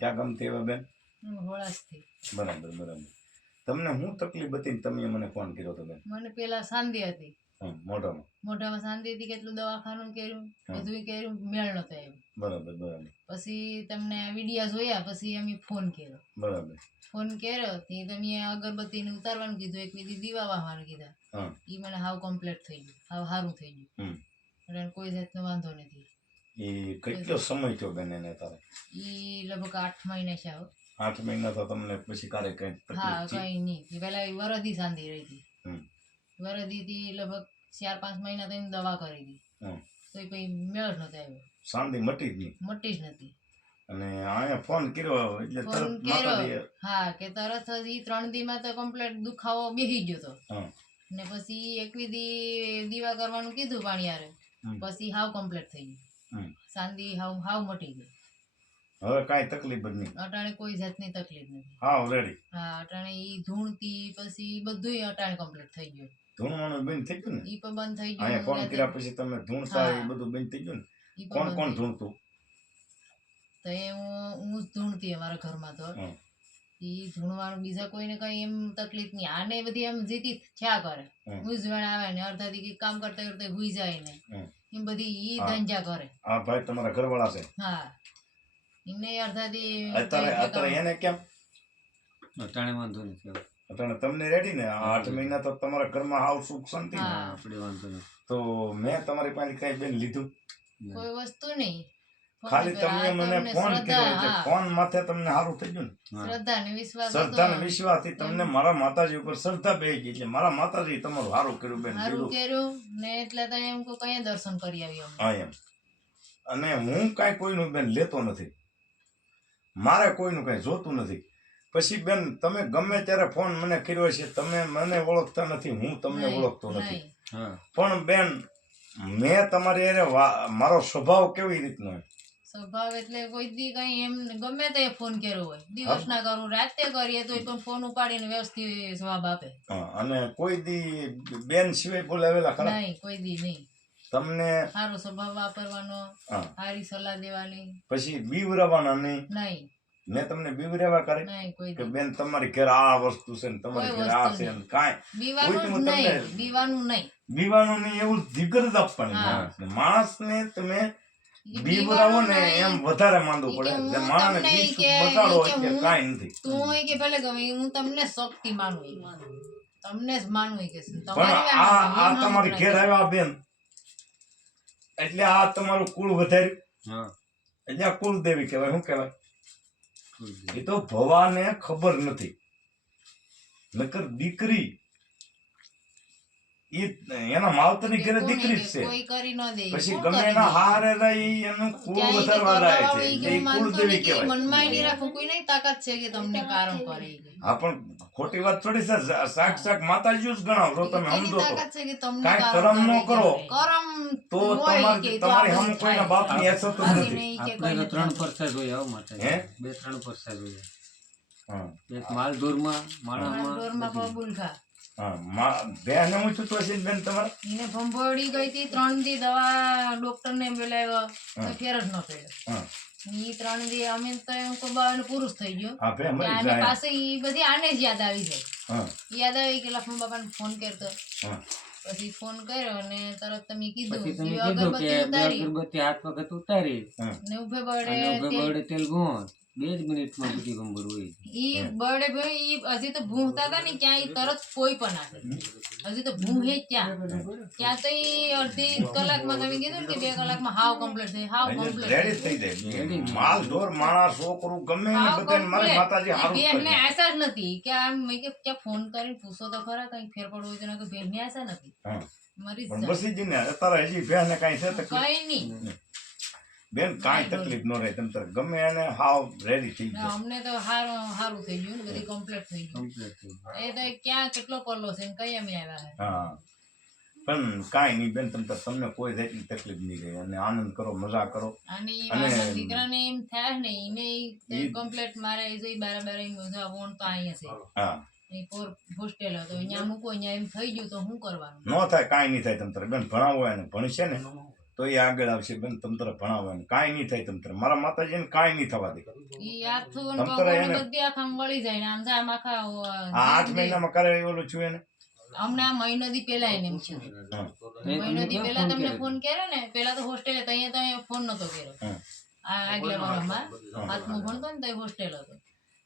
ક્યાં ગમતી એવા બેન? બરાબર બરાબર. તમને હું તકલીફ હતી તમે મને ફોન કર્યો હતો બેન? મને પેલા શાંતિ હતી. મોઢામાં. મોઢામાં શાંતિ હતી કેટલું દવાખાનું કર્યું. બધું કર્યું મેળ નતો એમ. બરાબર બરાબર. પછી તમને વિડિયા જોયા પછી અમે ફોન કર્યો. બરાબર. ફોન કર્યો તે તમે અગરબત્તીને ઉતારવાનું કીધું એક બીજી દીવા વાહવાનું કીધા. એ મને હાવ કમ્પ્લીટ થઈ ગયું હાવ સારું થઈ ગયું. એટલે કોઈ જાતનો વાંધો નથી. એ કેટલો સમય થયો બેન એને તારે? એ લગભગ આઠ મહિના છે આઠ મહિના તો તમને પછી ક્યારે કઈ હા કઈ નહીં. એ વરદી શાંતિ રહી હતી. વરદી થી લગભગ ચાર પાંચ મહિના તો એની દવા કરી હતી હમ. તો એ પછી મેળ જ નતો આવ્યો. શાંતિ મટી જ નહીં? મોટી જ નથી. અને ફોન કર્યો એટલે તરત કર્યો. હા કે તરત જ ઈ ત્રણ દીમાં તો કમ્પ્લીટ દુખાવો બેહી ગયો તો. ને પછી એકવી દી દીવા કરવાનું કીધું પાણીયારે હમ. પછી હાવ કમ્પ્લીટ થઈ ગયું. શાંતિ હાવ હાવ મટી ગઈ. હવે કાઈ તકલીફ જ નહીં. અટાણે કોઈ જાતની તકલીફ નથી. હા રેડી હા અટાણે ઈ ધૂણતી પછી બધુંય અટાણે કમ્પ્લીટ થઈ ગયું. ધૂણવાનું બંધ થઈ ગયું ને? ઈ પણ બંધ થઈ અહીંયા ફોન કર્યા પછી તમે ધૂણતા એ બધું બંધ થઈ ગયું ને? કોણ કોણ બંધ ગયું. ધૂણતું? તો એ હું હું ધૂણતી અમારા ઘરમાં તો. ઈ ધૂણવાનું બીજા કોઈને કઈ એમ તકલીફ નહીં. આને બધી એમ જીતી થયા કરે. હું જ આવે ને અડધાથી કામ કરતા કરતા હુઈ જાય ને. એમ બધી ઈ ધંજા કરે. આ ભાઈ તમારા ઘરવાળા છે. હા. એમને અડધાથી અત્યારે અત્યારે એને કેમ? અટાણે વાંધો નથી. અત્યારે તમને રેડી ને? આઠ મહિના તો તમારા ઘરમાં હાવ સુખ શાંતિ આપણે વાંધો નથી. તો મેં તમારી પાસે કઈ બેન લીધું? કોઈ વસ્તુ નહીં. ખાલી તમે મને ફોન કર્યો છે ફોન માથે તમને સારું થઈ ગયું ને? શ્રદ્ધા ને વિશ્વાસ શ્રદ્ધા ને વિશ્વાસથી તમને મારા માતાજી ઉપર શ્રદ્ધા બે ગઈ એટલે મારા માતાજી તમારું સારું કર્યું બેન સારું કર્યું ને એટલે તો એમ કો કઈ દર્શન કરી આવ્યો હા એમ. અને હું કાંઈ કોઈનું બેન લેતો નથી. મારે કોઈનું કાંઈ જોતું નથી. પછી બેન તમે ગમે ત્યારે ફોન મને કર્યો છે તમે મને ઓળખતા નથી હું તમને ઓળખતો નથી. પણ બેન મેં તમારી અરે મારો સ્વભાવ કેવી રીતનો હોય? સ્વભાવ એટલે કોઈ દી કઈ એમ ગમે તે ફોન કર્યો હોય. દિવસ ના કરું રાતે કરીએ તો પણ ફોન ઉપાડીને વ્યવસ્થિત જવાબ આપે. અને કોઈ દી બેન સિવાય બોલાવેલા ખરા? નહીં કોઈ દી નહીં. તમને સારો સ્વભાવ વાપરવાનો સારી સલાહ દેવાની. પછી બીવરાવાના નહીં? નહીં. મેં તમને બીવરાવા કરે કે બેન તમારી ઘરે આ વસ્તુ છે ને તમારી ઘેર આ છે. ને કાંઈ. બીવાનું જ નહીં બીવાનું નહીં. બીવાનું નહીં એવું ધીગર જ આપવાની ને માણસને તમે બીવરાવો ને એમ વધારે માંદવું પડે એટલે માણસને તમને બતાડો એટલે હું- નથી. તું હોય કે ભલે ગમે હું તમને શક્તિ માનું તમને જ માનવું કે તમારી આ આ તમારી ઘેર. આવ્યા બેન. એટલે આ તમારું કુળ વધાર્યું. હા. એટલે આ કુળ દેવી કહેવાય શું કહેવાય? એ તો ભવાને ખબર નથી. નકર દીકરી એના માવતરની ઘરે દીકરી જ છે. કોઈ કરી ન દે પછી ગમે એના? હારે રહી એનું કુળ વધારવા જાય છે. ઈ એટલે કે ઈ હું કુળ માનતો દેવી નહીં કે કહેવાય. મનમાં નહીં રાખવું કોઈ નહીં તાકાત છે કે તમને કારણ કરે હા પણ ખોટી વાત થોડી છે. સા- સાક્ષાત માતાજી જ ગણાવો. તો તમે સમજો તો. તાકાત છે કે તમને કાંઈ કરમ ન કરો. કરમ તો તમારી તમારી હમ કોઈના બાપની અસર તો નથી. આપણે તો ત્રણ. પરસા જોયા હો હે? બે ત્રણ પરસા જોયા હા. એક માલ દૂરમાં માણામાં ડોરમાં બધી. પબુલ ખા. હા મા- બેને હું થતું હશે બેન તમારા? એને ભંભોળી ગઈ હતી ત્રણ દી દવા ડોક્ટર ને બોલાવ્યો તો ફેર જ ન પડ્યો ઈ ત્રણ દી અમે તો એમ કો બા પુરુષ થઈ ગયો. હા બે આને પાસે ઈ બધી આને જ યાદ આવી જાય. હા. યાદ આવી કે લક્ષ્મણ બાપાને ફોન કરતો હા. પછી ફોન કર્યો અને તરત તમે કીધું અગરબત્તી ઉતારી. અગરબત્તી હાથ વખત ઉતારી. ને ઉભે અને બળે ઉભે બળે તેલ ગોંધ બે જ મિનિટમાં બધી ગંભીર હોય. ઈ બળે ભાઈ ઈ હજી તો ભૂંતા હતા ને ક્યાં ઈ તરત કોઈ પણ હજી તો ભૂહે ક્યાં ક્યાં તો ઈ અડધી કલાકમાં તમે કીધું કે બે કલાકમાં હાવ કમ્પ્લીટ થઈ હાવ રેડી કમ્પ્લીટ થઈ જાય. માલ ઢોર માણસ છોકરું ગમે એને બધાને મારી માતાજી હારું જ બેનને આશા જ નથી કે આમ મેં કે ક્યાં ફોન કરીને પૂછો તો ખરા કઈ ફેર પડવું હોય તો બેનને આશા નથી. મરી અત્યારે હજી બેને કાંઈ છે કઈ નહીં. બેન કાંઈ તકલીફ ન રહે તમે ગમે એને હાવ રેડી થઈ ગયો અમને તો હારું હારું થઈ ગયું બધી કમ્પ્લીટ થઈ ગયું. કમ્પ્લીટ થઈ ગયું. એ તો ક્યાં કેટલો પરલો છે ને કઈ અમે આવ્યા હા. પણ કાંઈ નહીં બેન તમે તમને કોઈ જાતની તકલીફ નહીં રહે. અને આનંદ કરો મજા કરો. અને દીકરાને એમ થાય ને એને કમ્પ્લીટ મારે જઈ બારે બારે એમ બધા વોણ તો અહીંયા છે. હા. એ પોર હોસ્ટેલ હતો અહીંયા મૂકો અહીંયા એમ થઈ ગયું તો શું કરવાનું? ન થાય કાંઈ નહીં થાય તમે તારે. બેન ભણાવો એને. ભણશે ને? તો એ આગળ આવશે બેન તંત્ર ભણાવવાનું. કાંઈ નહીં થાય તંત્ર મારા માતાજીને કાંઈ નહીં થવા દે તંત્ર એને- વળી જાય ને આમ આખા આ આઠ મહિનામાં કરે ઓલું છું એને? હમણાં મહિનો દી પેલા એને છે. મહિનો દી પેલા તમને ફોન કર્યો ને પેલા તો હોસ્ટેલે હતા અહીંયા તો અહીંયા ફોન નતો કર્યો. આગલા વાળામાં હાથમાં ભણતો ને તો હોસ્ટેલ હતો.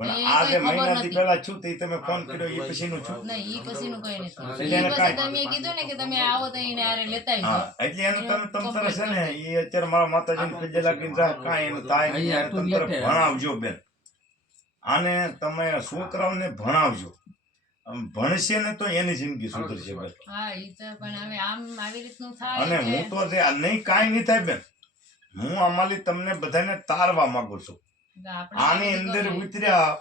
પણ એ આ જે મહિનાથી નથી. પહેલા છું તે તમે ફોન કર્યો એ પછીનું છું. નહીં ઈ પછીનું કઈ નથી. એટલે પછી તમે કીધું ને કે તમે આવો તો એને આરે લેતા હા એટલે એનું તમે તમતર છે ને એ અત્યારે મારા માતાજીને પગે લાગીને જા કાંઈ એનું થાય નહીં લેટે. ભણાવજો બેન. આને તમે છોકરાઓને ભણાવજો. ભણશે ને તો એની જિંદગી સુધરશે બેન. હા એ તો પણ હવે આમ આવી રીતનું થાય અને હું તો જે આ નહીં કાંઈ નહીં થાય બેન. હું અમારી તમને બધાને તારવા માંગુ છું. આની અંદર ઉતર્યા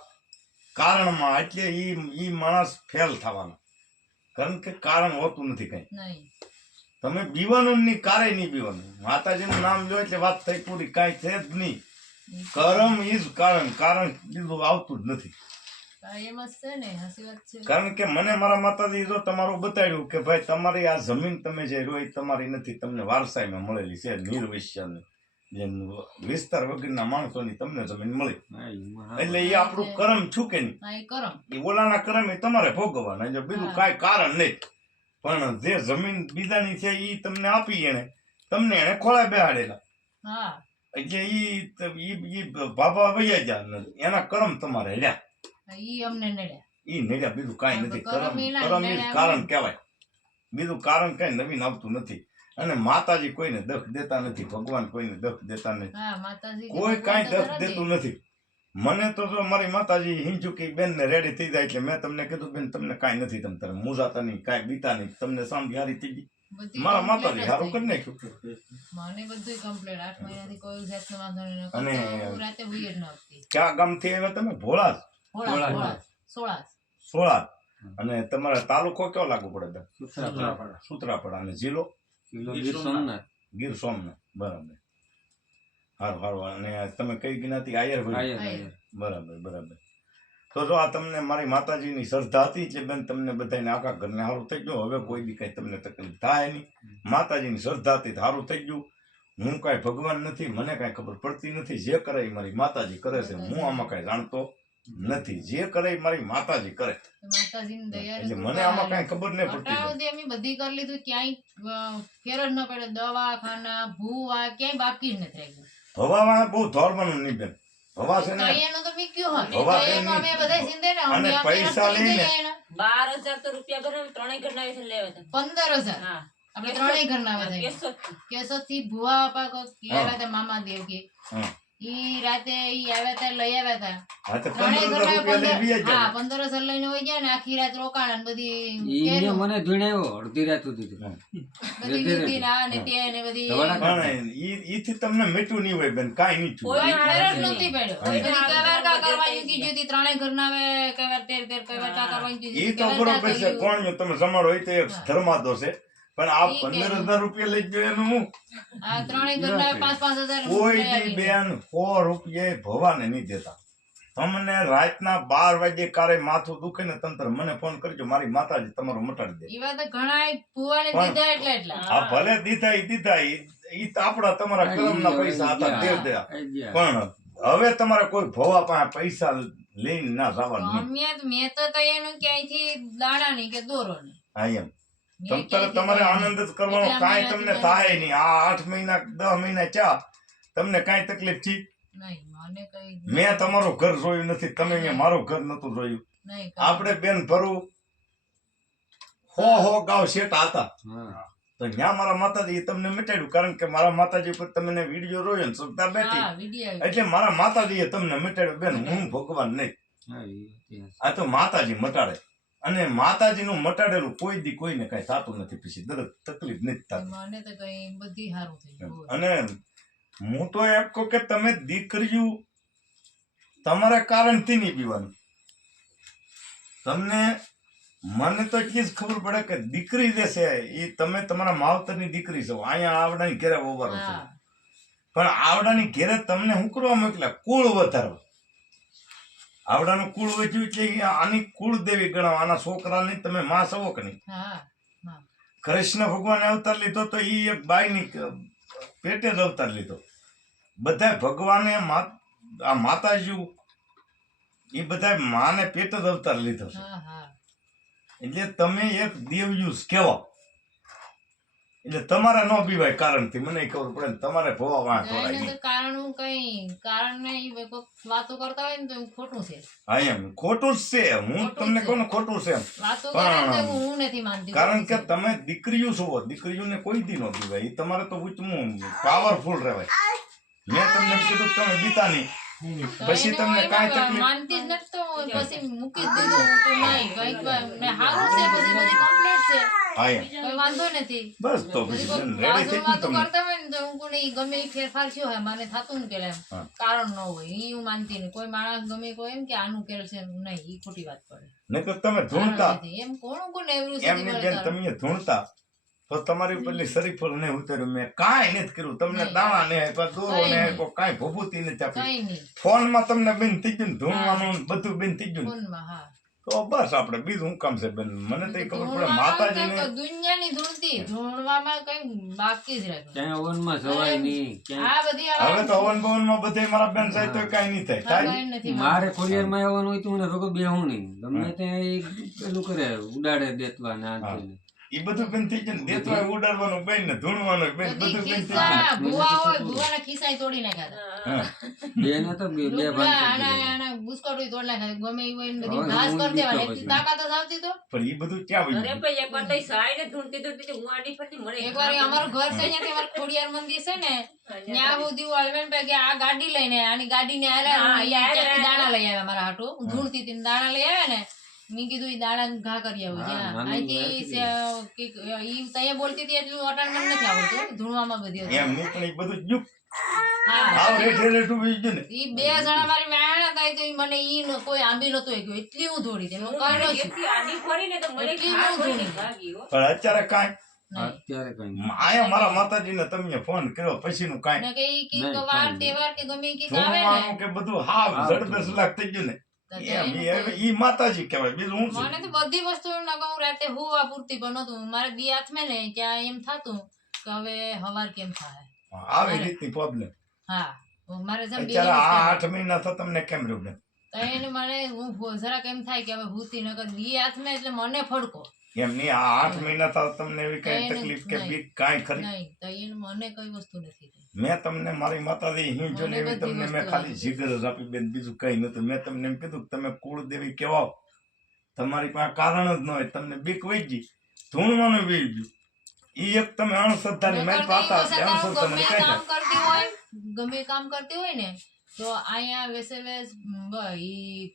કારણમાં એટલે ઈ ઈ માણસ ફેલ થવાનો. કારણ કે કારણ હોતું નથી કઈ. તમે બીવાનું ની કારે નહીં બીવાનું માતાજીનું નામ લો એટલે વાત થઈ પૂરી. કાંઈ છે જ નહીં. ઈ ઇઝ કારણ. કારણ બીજું આવતું જ નથી. કારણ કે મને મારા માતાજી જો તમારું બતાડ્યું કે ભાઈ તમારી આ જમીન તમે જે રહ્યો તમારી નથી તમને વારસાઈમાં મળેલી છે નિર્વિશ્યાની વિસ્તાર વગરના માણસોની તમને જમીન મળી. એટલે એ આપણું કર્મ છું કે નહીં? એ કરમ. એ ઓલાના કર્મ એ તમારે ભોગવવાના. જો બીજું. કાંઈ કારણ નહીં. પણ જે જમીન બીજાની છે એ તમને આપી એને તમને એને ખોળા બેહાડેલા. એટલે ઈ ઈ ઈ બાબા વૈયા ગયા એના કર્મ તમારે લ્યા. ઈ અમને નડ્યા. ઈ નડ્યા બીજું કાંઈ નથી. કર્મ કર્મ કારણ કહેવાય. બીજું કારણ કઈ નવીન આવતું નથી. અને માતાજી કોઈને દખ દેતા નથી ભગવાન કોઈને દખ દેતા નથી. કોઈ કાંઈ દખ દેતું નથી. મને તો જો મારી માતાજી હિંચુકી બેન ને રેડી થઈ જાય એટલે મેં તમને કીધું બેન તમને કાંઈ નથી તમ તારે મુજાતા નહીં કાંઈ બીતા નહીં તમને સાંભળી હારી થઈ ગઈ. મારા માતાજી સારું કરી નાખ્યું. અને- ક્યાં ગામથી આવ્યા તમે? ભોળા જ? ભોળા ભોળા. ભોળા સોળા સોળા અને તમારા તાલુકો કયો લાગુ પડે? સુત્રાપાડા. સુત્રાપાડા અને જિલ્લો? ગીર સોમનાથ. ગીર સોમનાથ બરાબર. સારું સારું અને તમે કઈ જ્ઞાતિ? આયર ભાઈ. બરાબર બરાબર. તો જો આ તમને મારી માતાજીની શ્રદ્ધા હતી એટલે બેન તમને બધાને આખા ઘરને સારું થઈ ગયું. હવે કોઈ બી કાંઈ તમને તકલીફ થાય નહીં. માતાજીની શ્રદ્ધા હતી સારું થઈ ગયું. હું કાંઈ ભગવાન નથી મને કાંઈ ખબર પડતી નથી. જે કરે એ મારી માતાજી કરે છે. હું આમાં કાંઈ જાણતો નથી. જે કરે મારી માતાજી કરે. માતાજીની દયા એટલે મને આમાં કાંઈ ખબર નહીં પડતી અત્યાર અમે બધી કરી લીધું ક્યાંય ફેર જ ન પડે. દવાખાના ભૂવા ક્યાંય બાકી જ નથી રાખ્યું હવામાં બહુ ધોરવાનું નહીં બેન. હવા છે તો ને અહીંયાનું તો વીક્યું હોય. હવા અમે બધા સિંધે ને અને પૈસા લઈને- તો રૂપિયા ભરે ત્રણેય ઘરના લેવા હતા. પંદર હજાર? હા. આપણે ત્રણેય ઘરના બધા કેશોદથી. થી ભુવા મામા દેવ કે હા. ઈ રાતે ઈ આવ્યા હતા લઈ આવ્યા હતા હા પંદર હજાર લઈને હોય ગયા ને આખી રાત રોકાણ અને બધી મને ધૂણાવ્યો અડધી રાત સુધી બધી રેતે વીંટી ને તે ને બધી ઈ- ઈથી તમને મીઠું નહીં હોય બેન કાઈ નહીં. કોઈ જ પડ્યો. કવાર કા કરવાની ત્રણેય ઘરના આવે કવાર તેર તેર કવાર કા કરવાની ઈ તો બરોબર છે કોણ તમે જમાડો હોય તો એક. ધર્માદો છે. પણ આ પંદર હજાર રૂપિયા લઈ ગયો એનું. હું આ ત્રણેય ઘરના આવે પાંચ પાંચ હજાર કોઈ બેન સો રૂપિયા ભવાને નહીં દેતા. તમને રાતના બાર વાગે કારે માથું દુખે ને તંત્ર મને ફોન કરજો મારી માતાજી તમારું મટાડી દે. ઘણા ભુવાને પણ- દીધા એટલે એટલા. આ ભલે દીધા ઈ દીધા ઈ તો આપણા તમારા કર્મના પૈસા હતા દેવ દયા. પણ હવે તમારે કોઈ ભવા પાસે પૈસા લઈને ના જવાનું તો- મેં તો તો એનું ક્યાંયથી દાણા નહીં કે દોરો નહીં હા એમ. તમારે આનંદ જ કરવાનો કાંઈ તમને થાય નહીં. આ આઠ મહિના દસ મહિના ચા. તમને કાંઈ તકલીફથી નહીં મને કઈ મેં તમારું ઘર જોયું નથી. તમે મેં મારું ઘર નતું જોયું. આપણે બેન ભરું હો હો. ગાવ શેઠા હતા તો ત્યાં મારા માતાજી તમને મટાડ્યું કારણ કે મારા માતાજી પર તમને વીડિયો રોયો ને સુખતા બેઠી. એટલે મારા માતાજીએ તમને મટાડ્યું. બેન હું ભગવાન નહીં. આ તો માતાજી મટાડે. અને માતાજીનું મટાડેલું કોઈ દી કોઈને કઈ થતું નથી પછી દરેક તકલીફ નથી થતી. મને તો કઈ બધી સારું થઈ ગયું અને હું તો એમ કહું કે તમે દીકરીઓ તમારા કારણથી નહીં પીવાનું. તમને મને તો એટલી જ ખબર પડે કે દીકરી જે છે એ તમે તમારા માવતરની દીકરી છો. અહીંયા આવડાની ઘેરે ઓવારો છો. પણ આવડાની ઘેરે તમને શું કરવા મોકલ્યા? કુળ વધારવા આવડાનું કુળ વધ્યું એટલે આની કુળ દેવી ગણાવ. આના છોકરાની તમે માં સવો કે નહીં? કૃષ્ણ ભગવાને અવતાર લીધો તો એ એક બાઈની પેટે જ અવતાર લીધો. બધા ભગવાને આ માતાજી એ બધા માને પેટ જ અવતાર લીધો છે. એટલે તમે એક દેવયુસ કહેવો એટલે તમારે ન પીવાય કારણથી મને ખબર પડે ને તમારે ભવા વાં એને કારણ હું કઈ કારણ નહીં વાતો કરતા હોય ને તો ખોટું છે. હા એમ. ખોટું જ છે હું તમને કહું ને ખોટું છે પણ- હું હું નથી માનતી કારણ કે તમે દીકરીઓ છો દીકરીઓને કોઈ દી ન પીવાય. એ તમારે તો ઊંચમું પાવરફુલ રહેવાય. મેં તમને કીધું તમે બીતા નહીં પછી તમને હું કાંઈ તકલીફ માનતી જ નથી તો પછી મૂકી દીધું. તો નહીં કંઈક સારું છે પછી બધી કમ્પ્લીટ છે. હા એમ કોઈ વાંધો નથી. બસ તો બધી પછી કોઈ રેડી થઈ ગયું તમને. કરતા હોય ને તો હું કોને ગમે ઈ ફેરફાર થયો હોય મને થતું ને કે એમ. કારણ ન હોય ઈ હું માનતી નહીં. કોઈ માણસ ગમે કોઈ એમ કે આનું કેલ્શિયમ નહીં ઈ ખોટી વાત પડે. નકર તમે ધૂણતા. એમ કોણ કોને એવું એમની બેન તમે ધૂણતા. તો તમારી ઉપરની શરીફળ નહીં ઉતર્યું મેં કાંઈ નથી કર્યું. તમને દાવા દાણા નહીં. આપ્યા દોરો ને. કાંઈ ભભૂતી નથી આપી. કઈ ફોનમાં તમને બેન થઈ ગયું ને ધૂણવાનું બધું બેન થઈ ગયું ને. તો બસ આપણે બીજું શું કામ છે બેન? મને તો ખબર પડે માતાજીને દુનિયાની ધૂણતી. ધૂણવામાં કઈ બાકી જ રાખ્યું ક્યાંય ઓવનમાં જવાય નહીં આ બધી હવે તો હવનમાં બધે મારા બેન સાહેબ તો કઈ નહીં થાય. થાય કઈ નથી મારે ખોડિયારમાં આવવાનું હોય તો મને ભગો બેહું નહીં. ગમે ત્યાં પેલું કરે ઉડાડે દેતવા ને આ તે ને. ઈ બધું બેન થઈ ગયું ને દેતવાય ઉડાડવાનું બેન ને ધૂણવાનું બેન બધું બેન થઈ ખિસ્સા ગયું. હોય ભૂવાના ખિસ્સા તોડી નાખ્યા હતા. હા. બે ને તો બે બે લુગડા, ભાગ આના બુસ્કોટ તોડી નાખ્યા. ગમે ઈ હોય બધી ઘાસ હું દેવાની. તાકાત જ આવતી તો? પણ ઈ બધું ક્યાં અરે વયું ભાઈ એકવાર તો સાઈને ધૂણતી ધૂણતી હું આડી ફરતી મળે એકવાર ઈ અમારું ઘર છે અમારું ખોડિયાર મંદિર છે ને ત્યાં સુધી કે આ ગાડી લઈને આની ગાડી ને યાર. દાણા લઈ આવ્યા મારા હાટુ. હું ધૂળતી દાણા લઈ આવ્યા ને મેં કીધું ઈ દાડા ઘા કરી આવું હા, જ્યાં અહીંથી ઈ તૈયાર બોલતી હતી એટલું અટાણ મને નથી આવડતું ધૂણવામાં બધી હતી. એમ નહીં પણ એ બધું યુગ હા. આવ રેઠે રેઠું વયું ગયું ને. ઈ બે જણા મારી મેળા હતા તો ઈ મને ઈ ન- કોઈ આંબી નતું એટલી હું દોડી હતી. મેં હું કર્યો મારી છું. એકથી આડી ફરીને તો મને એટલી ઘા હું પડીને ધૂણી. ભાગી હો. પણ અત્યારે કાંઈ નહીં. અત્યારે કઈ નહીં. આયા મારા માતાજીને તમે ફોન કર્યો પછીનું કાંઈ. ને કે ઈ કંઈક નહીં, વાર કાંઈ નહીં. તહેવાર કે ગમે ઈ કંઈક આવે ને. ધૂણવાનું કે બધું હાવ દસ લાખ થઈ ગયું ને. ઈ હવે ઈ માતાજી કહેવાય બીજું શું મને તો બધી વસ્તુ ના રાતે હુવા પૂરતી પણ નતું મારે દી હાથમાં ને ત્યાં એમ થાતું કે હવે હવાર કેમ થાય? આવી રીતની પ્રોબ્લેમ હા મારે જેમ બે આ આઠ મહિના તો તમને કેમ તો એને મને હું જરાક એમ થાય કે હવે ભૂતી નકર દી હાથમાં એટલે મને ફડકો. એમની આ આઠ મહિના તો તમને એવી કઈ તકલીફ કે. બીક કાંઈ ખરી? નહીં તો એને મને કઈ વસ્તુ નથી મેં તમને મારી માતાજી હિં જો મને એવી તમને મેં ખાલી. જીગર જ આપી બેન બીજું કઈ નતું મેં તમને એમ કીધું કે તમે કુળદેવી કહેવાઓ. તમારી પાસે કારણ જ ન હોય. તમને બીક વહી ગઈ ધૂણવાનું વહી ગયું ઈ એક તમે અણશ્રદ્ધાની મેં પાતા કઈ કામ કરતી હોય ગમે કામ કરતી હોય ને તો અહીંયા વેસે વેસ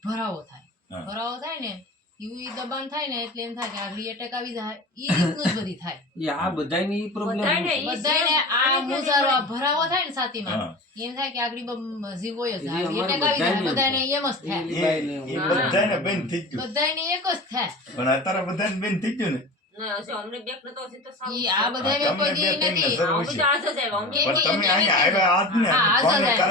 ભરાવો થાય. ભરાવો થાય ને એવું ઈ દબાણ થાય ને એટલે એમ થાય કે આગળ એટેક આવી જાય ઈ રીતનું જ બધી થાય. એ આ બધાયની ઈ બધાયને આ મુજારો આ ભરાવો થાય ને છાતીમાં એમ થાય કે આગળ બમ જ એ એટેક આવી જાય બધાને એમ જ થાય. એ એ એ બધાને બેન થઈ ગયું. બધાને એક જ થાય. પણ અત્યારે બધાને બેન થઈ ગયું ને. આ બધાને કોઈ નથી.